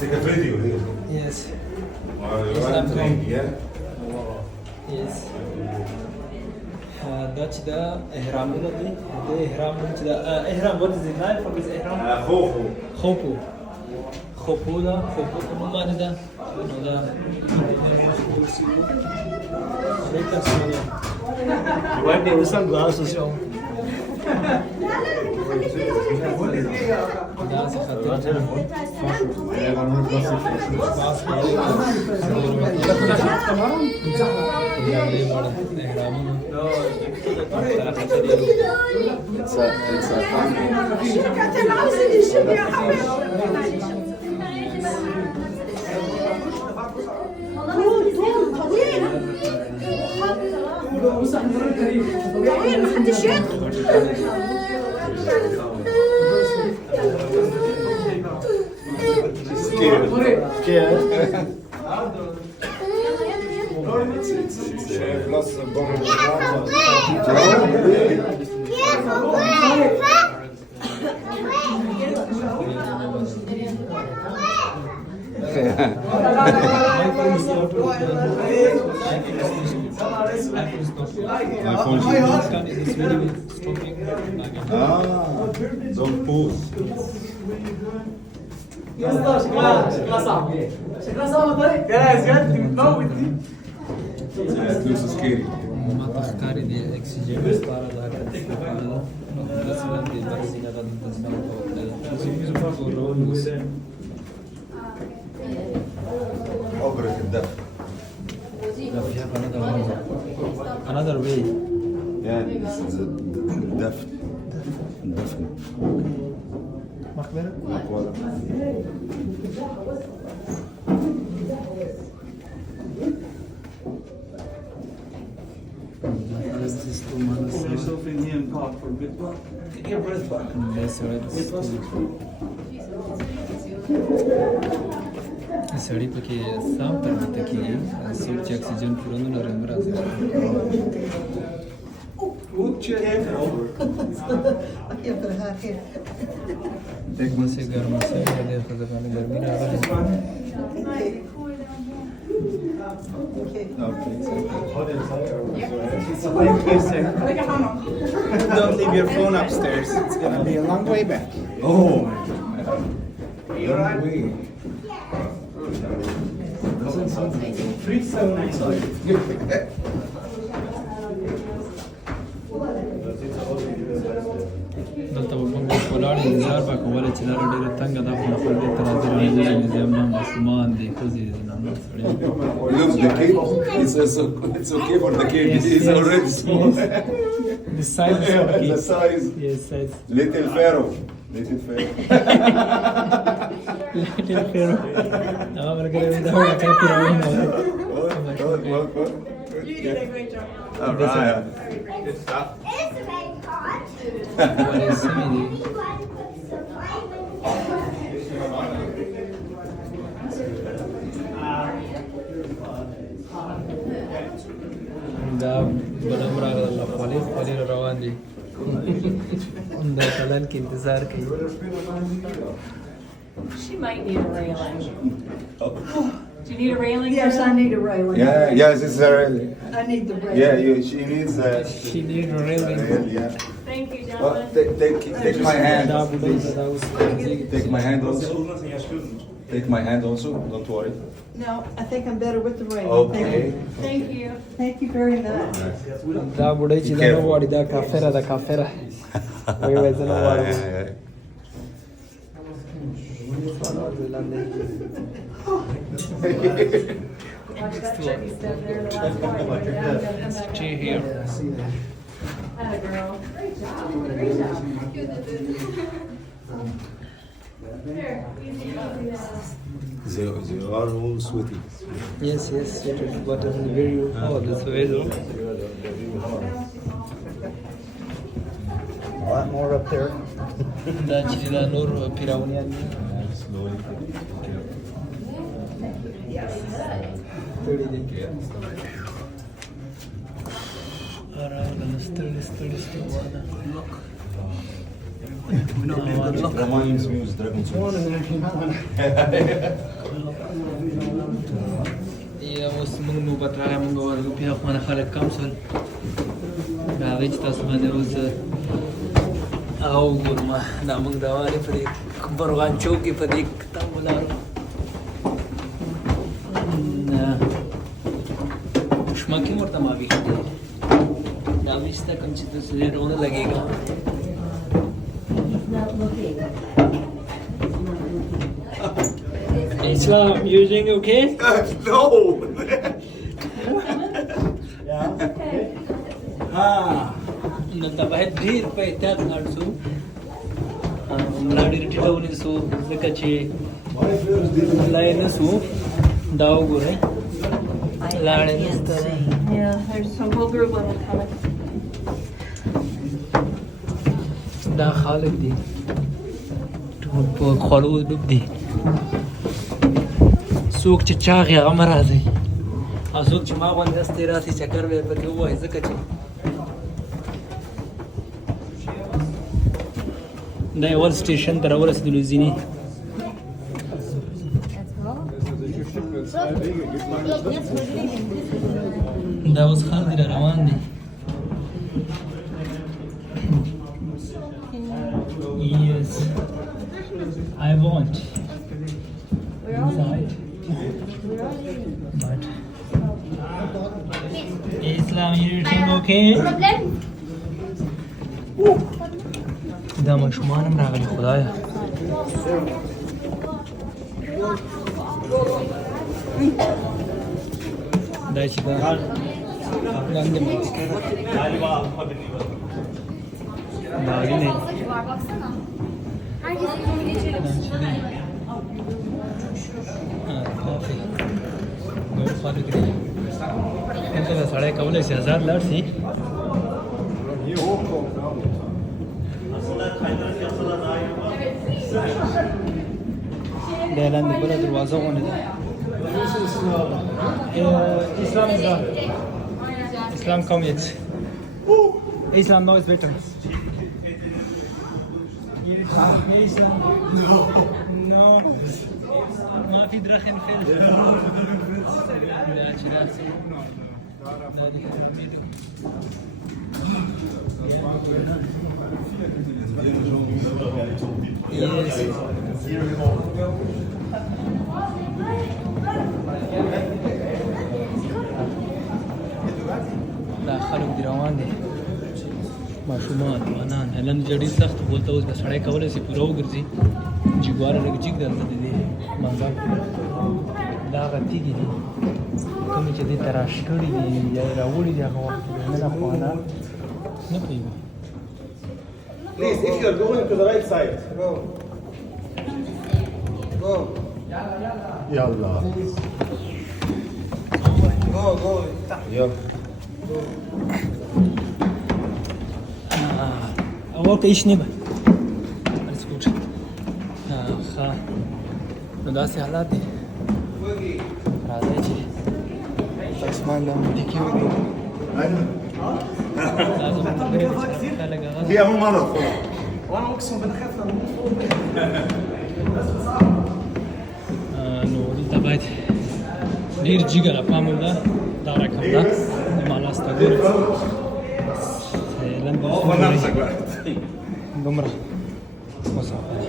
Take a video here. Yes. One thing, yeah. Yes. That's the اهرامونو دي. The اهرامونو چې the اهرام what is the name for this اهرام؟ خوفو. خوفو. خوفو ده خوفو کومه معنی ده؟ نو دا Why do you sunglasses on? Da se خاطر وين ما حدش يدخل Don't pose. It looks scary. ما تختاري دي اكسجين مستعرض هكذا بس لا دي درسي هذا أبرك الدفن. another way Yeah, this is الدفن. الدفن. مقبرة مقبرة. Pull yourself in here and park for a bit. Get your breath back. سړی پکې سام تربیته کېږي څوک چې اکسیجن پوره نه لري نو راځي دغه څه ګرمه څه ده په ځکه باندې ګرمي راغلي Don't leave your phone upstairs. It's going to be a long way back. Oh. Long way. Treat so nice. دلته به موږ ولاړ انتظار به کولی چې لاره ډېره تنګه ده خو خپل دې ته راځي میوزیم نه ماشومان دي ښځې دي نامه سړی Look, the kid. It's okay for the kid. He's already small. The size is okay. The size. Yes, size. Little pharaoh. Little pharaoh. Little pharaoh. هغه ملګری مې دا وایي چې پیراوین What? You did a great job. All right. دا بلم راغله خولې خولې روان دي دا کلن کې انتظار کوي She might need a railing. Do you need a railing? Yes, I need a railing. Yeah, yes, it's a railing. I need the railing. Yeah, she needs a she need a railing rail, yeah. Thank you, Well, gentlemen. take my hand. دا بډای دا اوس Take my hand also. Take my hand also. Don't worry. No, I think I'm better with the railing. Okay. Thank you. Thank you very much. دا بډای چې دا نه واړي دا کافره دا کافره وای وای زه نه واړم Watch that chubby step there. That's why stay here Atta girl. Great job. Great job. There. Easy now. They are all sweaty. yes yes it is what is very oh this way though A lot more up there. دا چې دا نور پیراونیان دي Slowly. ستړي دي راغله ستړي ستړي ستړي Reminds me of Dragon's Tooth. نوبت راغی موږ ورغلو بیا خو نه خلک کم شول د هغې چې تاسو باندې اوس هغه وګورو ما دا موږ روان یو په دې برغان چوک کې په دې کتاب ولاړو شمکې ورته ما ویښ دی دا ویسته کوم چې تاسو ډېر ونه لګېږه Islam, using okay? No! نو دا باید ډېر په احتیاط لاړ شو ملا ډېر ټیټه ونیسو ځکه چې ملا یې نه شو دا وګورئ لاړې نشته Yeah, there's some booger little coming. دا خلک دي ټول په خوړو ډوب دي څوک چې چاغ یې هغه مه راځئ او څوک چې ما غوندې هستې راسئ چکر به یې پکې ووایي ځکه چې دا اول سټیشن ته راورسېدلو ځینې دا اوس خلک دي را روان دي Yes, I want inside, but Islam, everything okay? دا ماشومان هم راغلي خدایا دا چې دا لاندې ماسکه دا وینئ کافي نور خلک دي دلته به سړی کولی شي ازاد لاړ شي دا لاندې بله دروازه غوندې ده اسلام is gone. Islam come yet. Islam now is better. Islam. No. ما في درخن فيل. دا خلک دی روان دي ماشومان ځوانان هلند جډې سخت بولته اوس به سړی کولی شي پوره وګرځي جګواره لږ جګ درته د دې منظر دا هغه تیږې دي کومې چې دې تراش کړي دي یا یې راوړي دي هغه وخت کې نن افغانان نه پوهېږم Please, if you're going to the right side, go. Go. Yalla. Go. Yep. Okay, ich nehme. Alles gut. ښه نو داسې حالات دي راځئ چې اسمان لاندې کې وګورو دا زموږ ملګري دي چې خلک هغه هي مو مرض. وانا اقسم بالله خايف نو دلته باید ډېر جګه را پام وکړه دا رقم ده زما لاس ته ګورئ لنډ دومره مسافر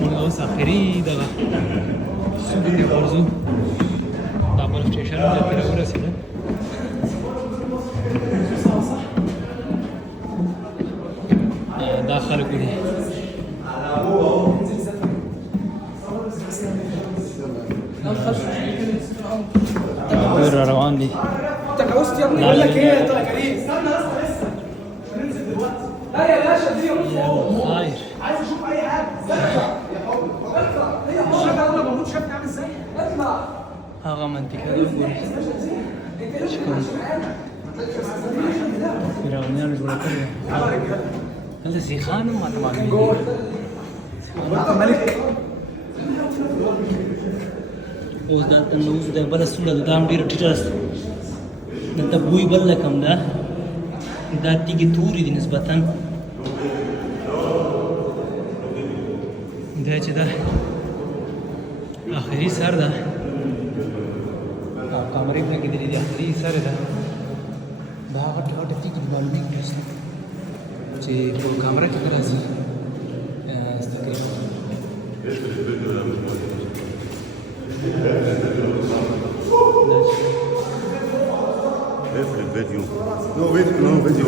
موږ اوس اخري دغه سوق کې ورځو دا بل سټیشن ته راورسېدو دا خلک دي ډېر را روان دي تجاوزت يا ابني بقول لك ايه طلع كريم استنى لسه هننزل دلوقتي لا يا باشا دي خير عايز اشوف اي حاجه اطلع هي الشارع ده موجود شايف عامل ازاي اطلع هغه منطقه ده وګورئ چې کوم فرعونیانو جوړه کړې ده هلته سیخان هم ماته معلومېږي ملك اوس دا اوس دا بله سوړه ده دا هم ډېره ټیټه ده دلته بوی بل رقم ده دا تیږې تورې دي نسبتاً دا چې دا آخري سر ده کامرې پرې کېدلې دي اخري سره ده دا غټ غټ تیږې دي معلومېږي چې په کامره کې راځي Video. No, video.